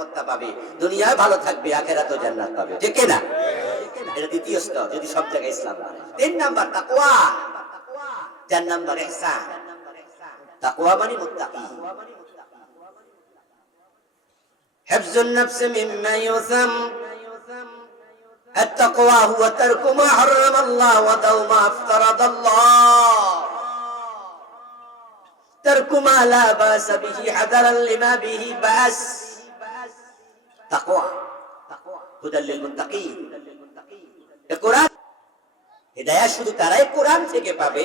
নিরাপত্তা পাবে, দুনিয়ায় ভালো থাকবে, আখিরাতেও জান্নাত পাবে, ঠিক কি না? এটা দ্বিতীয় স্তর, যদি সব জায়গায় ইসলাম মানে। 3 নাম্বার তাকওয়া, 4 নাম্বার ইহসান। তাকওয়া মানে মুত্তাকি। হিফজুন নাফস মিম্মা ইউসাম। التقوى هو ترك ما حرم الله ودو ما افترض الله. ترك ما لا باس به حذرا لما به باس. تقوى هدى للمتقين. القرآن হিদায়াত শুধু তারাই কোরআন থেকে পাবে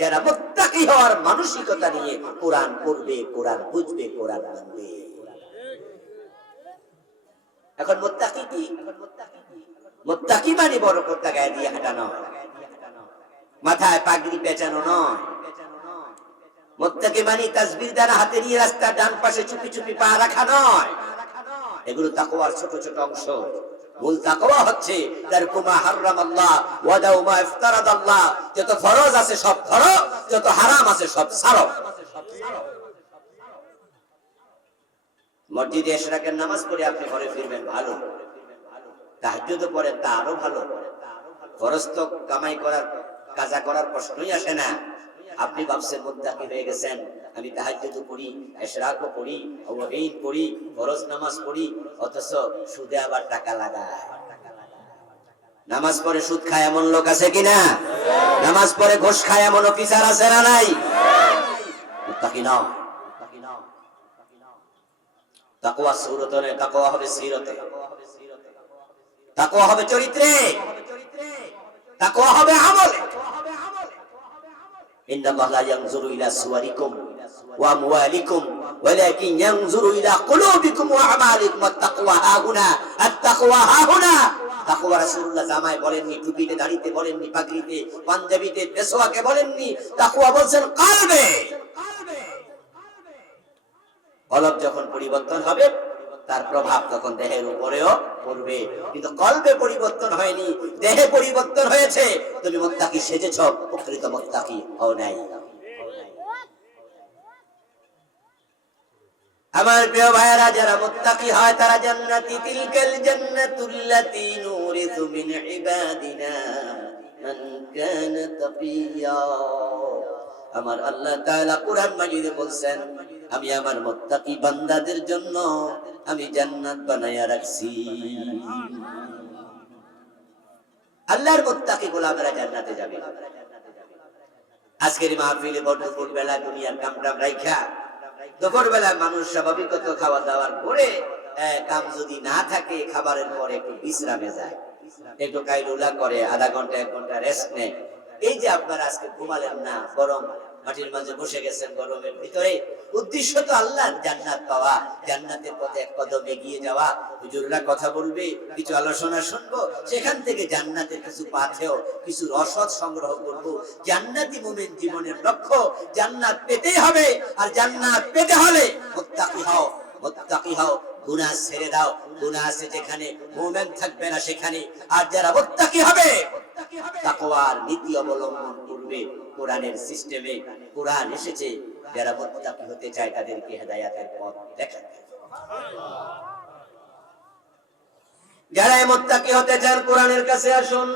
যারা মুত্তাকি হওয়ার মানসিকতা নিয়ে কোরআন পড়বে, কোরআন বুঝবে, কোরআন মানবে। এখন মুত্তাকি কি? মুত্তাকি মানে বড় কুর্তা গায়ে দিয়ে হাঁটানো, মাথায় পাগড়ি পেঁচানো নয়। মুত্তাকি মানে তাসবিহ দ্বারা হাতে নিয়ে রাস্তার ডান পাশে চুপি চুপি পা রাখা নয়। এগুলো তাকওয়ার ছোট ছোট অংশ। মূল তাকওয়া হচ্ছে তারকু মা হারামাল্লাহ ওয়া দাউ মা ইফতারাদাল্লাহ। যত ফরজ আছে সব ধরো, যত হারাম আছে সব ছাড়ো। মসজিদে ইশরাকের নামাজ পড়ে আপনি ঘরে ফিরবেন, ভালো। তাহাজ্জুদ পড়েন, তা আরো ভালো। ফরজ তো কামাই করার, কাজা করার প্রশ্নই আসে না। আপনি ভাবছেন মুত্তাকি হয়ে গেছেন, আমি তাহাজ্জুদ পড়ি, ইশরাকও পড়ি, আওয়াবিন পড়ি, ফরজ নামাজ পড়ি, অথচ সুদে আবার টাকা লাগায়। নামাজ পড়ে সুদ খায় এমন লোক আছে কিনা? নামাজ পড়ে ঘুষ খায় এমন অফিসার আছে না নাই? মুত্তাকি না। তাকওয়া সুরতে নয়, তাকওয়া হবে সিরতে, তাকওয়া হবে চরিত্রে, তাকওয়া হবে আমলে। ইন্নাল্লাহ লা ইয়ানজুরু ইলা সুওয়ারিকুম ওয়া আমওয়ালিকুম ওয়ালাকিন ইয়ানজুরু ইলা কুলুবিকুম ওয়া আমালিকুম। আত-তাকওয়া হাহুনা, আত-তাকওয়া হাহুনা। তাকওয়া রাসূলুল্লাহ জামায় বলেননি, টুপিতে দাড়িতে বলেননি, পাগড়িতে পাঞ্জাবিতে পেশোয়াকে বলেননি। তাকওয়া বলছেন কলবে। কলব যখন পরিবর্তন হবে তার প্রভাব তখন দেহের উপরেও পড়বে। কিন্তু কলবে পরিবর্তন হয়নি, দেহে পরিবর্তন হয়েছে। তুমি মুত্তাকি সেজেছ, প্রকৃত মুত্তাকি হও নাই। আমার প্রিয় ভাইয়েরা, যারা মুত্তাকি হয় তারা জান্নাতি। তিলকাল জান্নাতুল্লাতী নুরিসু মিন ইবাদিনা মান কানা তাকিয়া। আমার আল্লাহ তাআলা কুরআন মাজিদে বলছেন, আমি আমার মুত্তাকি বান্দাদের জন্য আমি জান্নাত বানায়া রাখছি। আল্লাহর মুত্তাকি গোলামেরা জান্নাতে যাবে। আজকের মাহফিলে দুপুর বেলা দুনিয়ার কামটাম রাইখা, দুপুর বেলা মানুষ স্বাভাবিকত খাওয়া দাওয়ার পরে কাম যদি না থাকে, খাবারের পরে একটু বিশ্রামে যায়, একটু কাইলুলা করে, আধা ঘন্টা 1 ঘন্টা রেস্ট নেয়। এই যে আপনারা আজকে ঘুমালেন না, গরম মাটির মাঝে বসে গেছেন গরমের ভিতরে, উদ্দেশ্য তো আল্লাহর জান্নাত পাওয়া, জান্নাতের পথে এক কদম এগিয়ে যাওয়া। হুজুররা কথা বলবে, কিছু আলোচনা শুনবো, সেখান থেকে জান্নাতের কিছু পাথেয়, কিছু রসদ সংগ্রহ করব। জান্নাতি মুমিন জীবনের লক্ষ্য জান্নাত পেতেই হবে। আর জান্নাত পেতে হলে মুত্তাকি হও, মুত্তাকি হও। গুনাহ ছেড়ে দাও, গুনাহ আছে যেখানে, মুমিন থাকবে না সেখানে। আর যারা মুত্তাকি হবে, তাকওয়ার নীতি অবলম্বন করবে, কোরআনের সিস্টেমে কোরআন এসেছে, যারা মুত্তাকি হতে চায় তাদেরকে হেদায়েতের পথ দেখাবে। যারা মুত্তাকি হতে চান কোরআনের কাছে আসুন।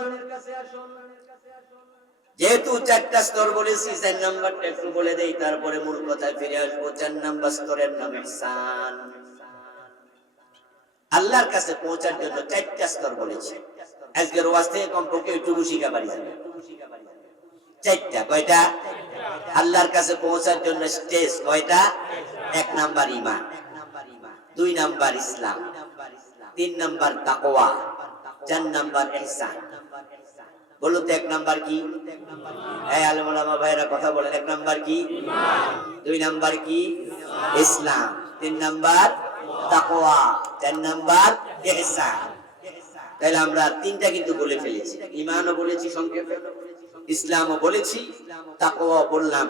যেহেতু 4টা স্তর বলেছি, 4 নাম্বারটা একটু বলে দেই, তারপরে মূল কথায় ফিরে আসবো। 4 নাম্বার স্তরের নাম ইহসান। আল্লাহর কাছে পৌঁছার জন্য 4টা স্তর বলেছি। আজকের ওয়াজ থেকে কমপক্ষে একটু শিখা পারি যাবে। 4টা। কয়টা? আল্লাহর কাছে পৌঁছার জন্য স্টেজ কয়টা? 1 নাম্বার ঈমান, 2 নাম্বার ইসলাম, 3 নাম্বার তাকওয়া, 4 নাম্বার ইহসান। বলো তো 1 নাম্বার কি? এই আলেম ওলামা ভাইরা কথা বলেন। 1 নাম্বার কি? ঈমান। 2 নাম্বার কি? ইসলাম। 3 নাম্বার তাকওয়া, 4 নাম্বার ইহসান। তাহলে আমরা 3টা কিন্তু বলে ফেলেছি। ঈমানও বলেছি সংক্ষেপে, ইসলামও বলেছি, তাকওয়া বললাম।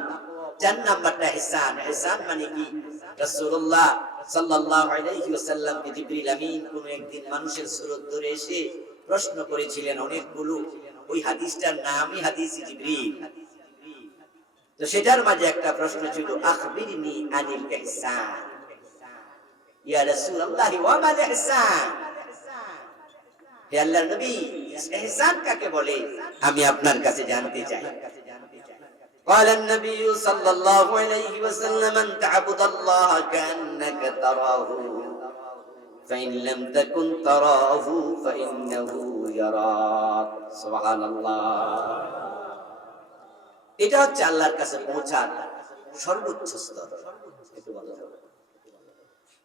4 নাম্বারটা ইহসান। ইহসান মানে কি? রাসূলুল্লাহ সাল্লাল্লাহু আলাইহি ওয়াসাল্লাম কে জিবরিল আমিন কোন একদিন মানুষের সুরত ধরে এসে প্রশ্ন করেছিলেন অনেকগুলো। ওই হাদিসটার নামই হাদিসে জিবরিল। তো সেটার মাঝে একটা প্রশ্ন ছিল, আখবিরনি আনিল ইহসান। ইয়া রাসূলুল্লাহ ওয়া মাল ইহসান, হে আল্লাহর নবী ইহসান কাকে বলে আমি আপনার কাছে জানতে চাই। قال النبي صلى الله عليه وسلم أن تعبد الله كأنك تراه فإن لم تكن تراه فإنه يراك سبحان الله। এটা হচ্ছে আল্লাহর কাছে পৌঁছার সর্বোচ্চ স্তর।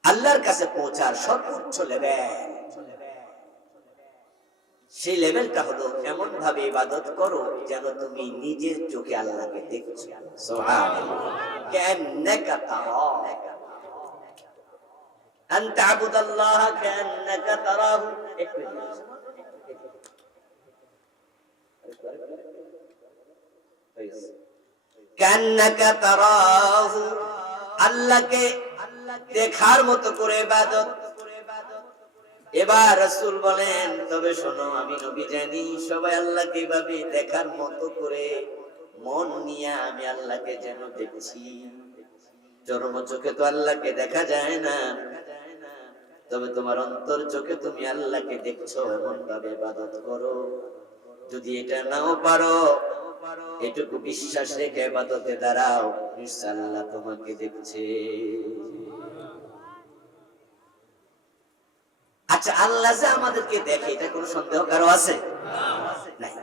আল্লাহর কাছে পৌঁছার সর্বোচ্চ লেভেল, সেই লেভেলটা হলো এমন ভাবে ইবাদত করো যেন তুমি নিজের চোখে আল্লাহকে দেখছো। সুবহানাল্লাহ। কান্নাকা তারা, আন তা'বুদাল্লাহ কান্নাকা তারাহু। কান্নাকা তারাহু, আল্লাহকে দেখার মতো করে ইবাদত। এবার রাসূল বলেন তবে শোনো আমি নবী জানি সবাই আল্লাহকে এভাবে দেখার মতো করে মন নিয়ে আমি আল্লাহকে যেন দেখছি। চরম চোখে তো আল্লাহকে দেখা যায় না, তবে তোমার অন্তর চোখে তুমি আল্লাহকে দেখছো এমন ভাবে ইবাদত করো। যদি এটা নাও পারো এটুকু বিশ্বাস রেখে ইবাদতে দাঁড়াও, নিশ্চয় আল্লাহ তোমাকে দেখছে। আচ্ছা আল্লাহ যে আমাদেরকে দেখে এটা কোনো সন্দেহ কারো আছে? নাই।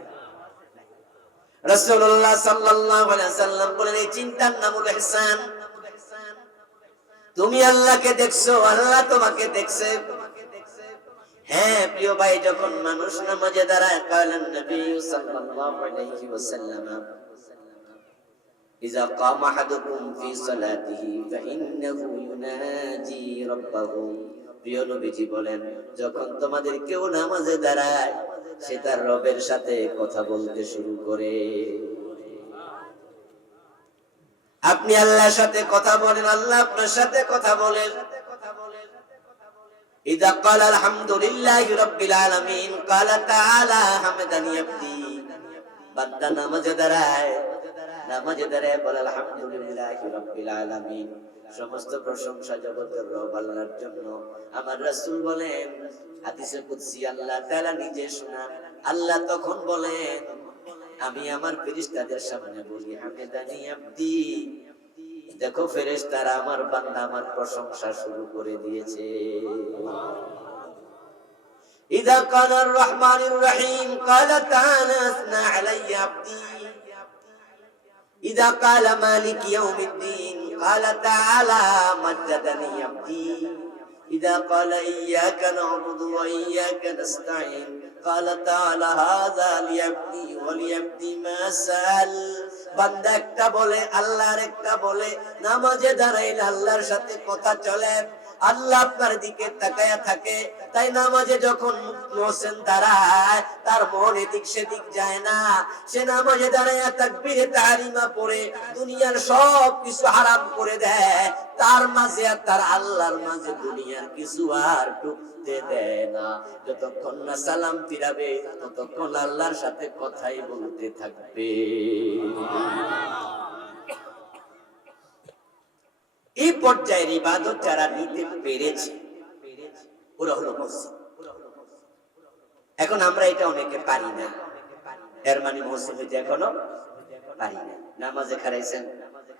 রাসূলুল্লাহ সাল্লাল্লাহু আলাইহি ওয়াসাল্লাম বলেন এই চিন্তার নাম হলো ইহসান। তুমি আল্লাহকে দেখছো, আল্লাহ তোমাকে দেখছে। হ্যাঁ প্রিয় ভাই, যখন মানুষ নামাজে দাঁড়ায় কালেন নবী সাল্লাল্লাহু আলাইহি ওয়াসাল্লাম ইযা কামা আহাদুকুম ফি সালাতিহি ফাইন্নাহু ইউনাজি রাব্বাহু। প্রিয় নবীজি বলেন যখন তোমাদের কেউ নামাজে দাঁড়ায় সে তার রবের সাথে কথা বলতে শুরু করে। আপনি আল্লাহর সাথে কথা বলেন, আল্লাহ আপনার সাথে কথা বলেন। ইযা ক্বালা আলহামদুলিল্লাহি রাব্বিল আলামিন ক্বালা তাআলা হামদানি আবদি। বান্দা নামাজে দাঁড়ায় বলে আলহামদুলিল্লাহি রাব্বিল আলামিন, সমস্ত প্রশংসা জগতের রব আল্লাহর জন্য। আমার রাসূল বলেন হাদিসে কুদসি আল্লাহ তাআলা নিজে শোনান, আল্লাহ তখন বলেন আমি আমার ফেরেশতাদের সামনে বলি হামদানি আবদি, দেখো ফেরেশতারা আমার বান্দা আমার প্রশংসা শুরু করে দিয়েছে। ইযা ক্বালা আর রহমানির রহিম ক্বালা তাআলা আসনা আলাইয়া আবদি। ইযা ক্বালা মালিক ইয়াউমিদ্দিন ক্বালা তাআলা মাজ্জাদানি আবদি। ইযা ক্বালা ইয়্যাকা না'বুদু ওয়া ইয়্যাকা নাস্তাঈন ক্বালা তাআলা হাযা লিআবদি ওয়া লিআবদি মা সাআল। বান্দা একটা বলে আল্লাহর একটা বলে, নামাজে দাঁড়াইলে আল্লাহর সাথে কথা চলে, আল্লাহ আপনার দিকে তাকায়া থাকে। তাই নামাজে যখন মুহসিন দাঁড়ায় তার মন এদিক সেদিক যায় না। সে নামাজে দাঁড়ায়া তাকবীরে তাহরিমা পড়ে দুনিয়ার সব কিছু হারাম করে দেয়, তার মাঝে আর তার আল্লাহর মাঝে দুনিয়ার কিছু আর ঢুকতে দেয় না। যতক্ষণ না সালাম ফিরাবে ততক্ষণ আল্লাহর সাথে কথাই বলতে থাকবে। এই পর্যায়ের ইবাদত যারা নিতে পেরেছে ওরা হলো মুহসিন। এখন আমরা এটা অনেকে পারি না, এর মানে মুহসিন হইতে এখনো পারি না। নামাজে খারাইছেন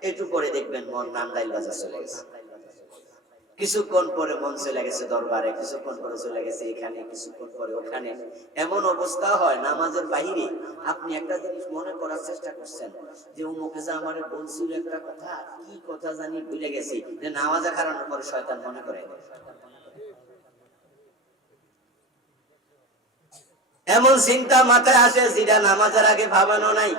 একটু পরে দেখবেন মন নান্দাইল বাজার চলে গেছে, কিছুক্ষণ পরে মন চলে গেছে দরবারে, কিছুক্ষণ পরে চলে গেছে এখানে, কিছুক্ষণ পরে ওখানে। এমন অবস্থা হয় নামাজের বাইরে আপনি একটা জিনিস মনে করার চেষ্টা করছেন যে অমুকে যে আমারে বলছিল একটা কথা, কি কথা জানি ভুলে গেছি, যে নামাজে খারানোর পরে শয়তান মনে করে। এমন চিন্তা মাথায় আসে যেটা নামাজের আগে ভাবানো নাই।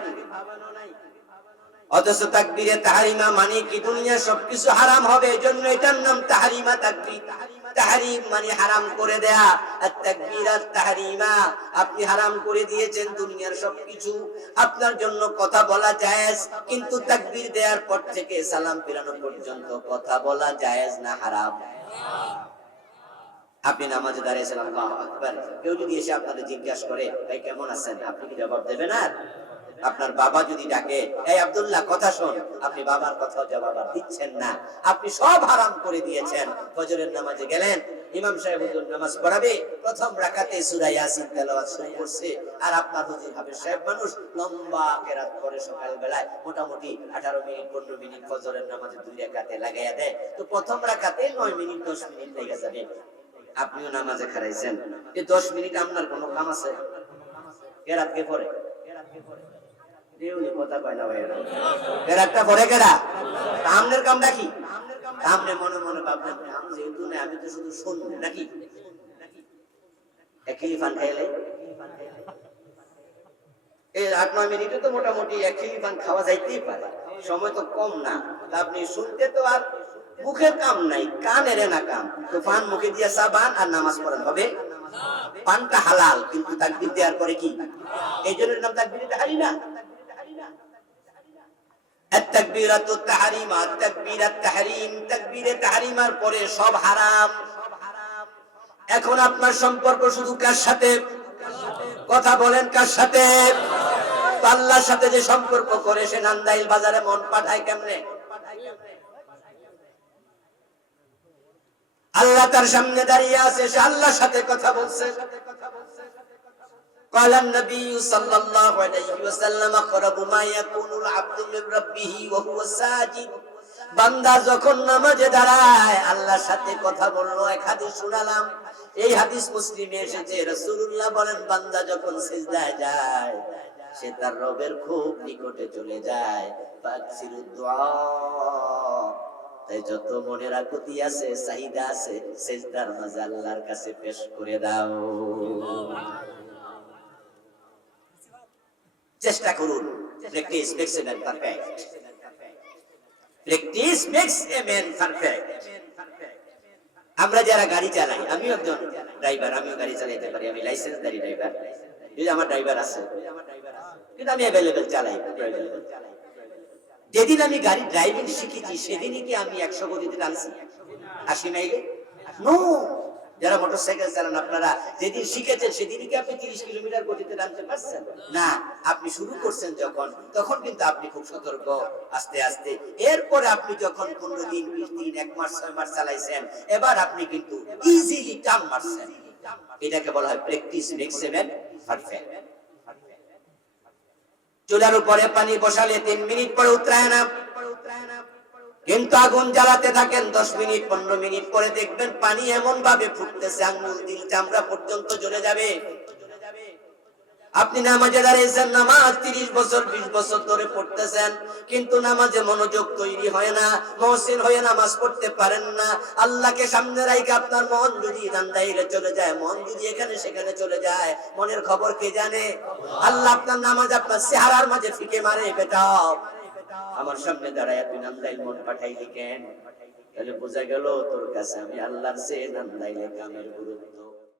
অথচ তাকবীরে তাহরিমা মানে কি দুনিয়া সবকিছু হারাম হবে, এজন্য এটার নাম তাহরিমা তাকবীর। তাহরিম মানে হারাম করে দেয়া, আর তাকবীরাত তাহরিমা আপনি হারাম করে দিয়েছেন দুনিয়ার সবকিছু। আপনার জন্য কথা বলা জায়েজ, কিন্তু তাকবীর দেওয়ার পর থেকে সালাম ফিরানো পর্যন্ত কথা বলা জায়েজ না হারাম? আপনি নামাজে দাঁড়িয়েছেন আল্লাহু আকবার, কেউ যদি এসে আপনাকে জিজ্ঞাসা করে ভাই কেমন আছেন, আপনি কি জবাব দেবেন? আর আপনার বাবা যদি ডাকে, এই আব্দুল্লাহ কথা শোন, আপনি বাবার কথা জবাব দিচ্ছেন না, আপনি সব হারাম করে দিয়েছেন। ফজরের নামাজে গেলেন, ইমাম সাহেব হুজুর নামাজ পড়াবে, প্রথম রাকাতে সূরা ইয়াসিন তেলাওয়াত শুরু করছে, আর আপনার হুজুর হাফেজ সাহেব মানুষ লম্বা কেরাত করে সকাল বেলায় মোটামুটি 18 মিনিট 15 মিনিট ফজরের নামাজে 2 রাকাতে লাগাইয়া দেয়, তো প্রথম রাকাতে 9 মিনিট 10 মিনিট লেগে যাবে। আপনিও নামাজে খারাইছেন, এই 10 মিনিট আপনার কোনো কাম আছে? কেরাত কে পড়ে? দেউলি কথা কয় না ভাই, কেরাতটা পড়ে কেডা? আমনের কামটা কি? আমনে মনে মনে ভাববেন আম যেহেতু না, আমি তো শুধু শুনবো নাকি। একই ফান খাইলে এই 8-9 মিনিটে তো মোটামুটি একই ফান খাওয়া যাইতেই পারে, সময় তো কম না। আপনি শুনতে তো আর মুখের কাম নাই, কানের না কাম, তো পান মুখে দিয়ে সাবান আর নামাজ পড়ান হবে। পানটা হালাল, কিন্তু তাকবীর দেওয়ার পরে কি? এই জন্য নাম তাকবীরে তাহরিম না। আত-তাকবীরাতুত তাহরিম, আত-তাকবীরাত তাহরিম, তাকবীরে তাহরিমার পরে সব হারাম। এখন আপনার সম্পর্ক শুধু কার সাথে? কথা বলেন কার সাথে? আল্লাহর সাথে যে সম্পর্ক করে, সে নান্দাইল বাজারে মন পাঠায় কেমনে? আল্লাহ তার সামনে দাঁড়িয়ে আছে, সে আল্লাহর সাথে কথা বলছে। قال النبي صلى الله عليه وسلم اقرب ما يكون العبد من ربه وهو ساجد। বান্দা যখন নামাজে দাঁড়ায় আল্লাহর সাথে কথা বললো। এক হাদিস শুনালাম, এই হাদিস মুসলিমে এসেছে, রাসূলুল্লাহ বলেন বান্দা যখন সিজদায় যায় সে তার রবের খুব নিকটে চলে যায়। ফাকসিরুদ দুআ, তাই যত মনের আকুতি আছে, চাহিদা আছে, সিজদার মাঝে আল্লাহর কাছে পেশ করে দাও। চেষ্টা করুন। Practice makes a man perfect. Practice makes a man perfect. আমরা যারা গাড়ি চালাই, আমিও একজন ড্রাইভার, আমিও গাড়ি চালাতে পারি, আমি লাইসেন্সধারী ড্রাইভার, যদি আমার ড্রাইভার আছে, কিন্তু আমি অ্যাভেলেবল চালাই। যেদিন আমি গাড়ি ড্রাইভিং শিখেছি সেদিনই কি আমি 100 গতিতে টানছি 80 মাইলে? নো। যারা মোটরসাইকেল চালান আপনারা যেদিন শিখেছেন সেদিনই কি আপনি 30 কিলোমিটার গতিতে টানতে পারছেন? না, আপনি শুরু করছেন যখন, তখন কিন্তু আপনি খুব সতর্ক, আস্তে আস্তে। এরপরে আপনি যখন 15 দিন 20 দিন 1 মাস 6 মাস চালাইছেন, এবার আপনি কিন্তু ইজিলি টান মারছেন। এটাকে বলা হয় practice makes a man perfect. চুলার উপরে পানি বসালে 3 মিনিট পরে উতরায় না, কিন্তু আগুন জ্বালাতে থাকেন 10 মিনিট 15 মিনিট পরে দেখবেন পানি এমন ভাবে ফুটতেছে আঙ্গুল দিল চামড়া পর্যন্ত জ্বলে যাবে। আপনি নামাজে দাঁড়িয়েছেন, নামাজ 30 বছর 20 বছর ধরে পড়তেছেন, কিন্তু নামাজে মনোযোগ তৈরি হয় না, মুহসিন হয়ে নামাজ পড়তে পারেন না। আল্লাহকে সামনে রাখে আপনার মন যদি নান্দাইলে চলে যায়, মন যদি এখানে সেখানে চলে যায়, মনের খবর কে জানে? আল্লাহ আপনার নামাজ আপনার চেহারার মাঝে ফিকে মারে। বেটা, আমার সামনে দাঁড়ায় তুই নান্দাইল মন পাঠাইলি কেন? তাহলে বোঝা গেল তোর কাছে আমি আল্লাহর চেয়ে নান্দাইলে কামের গুরুত্ব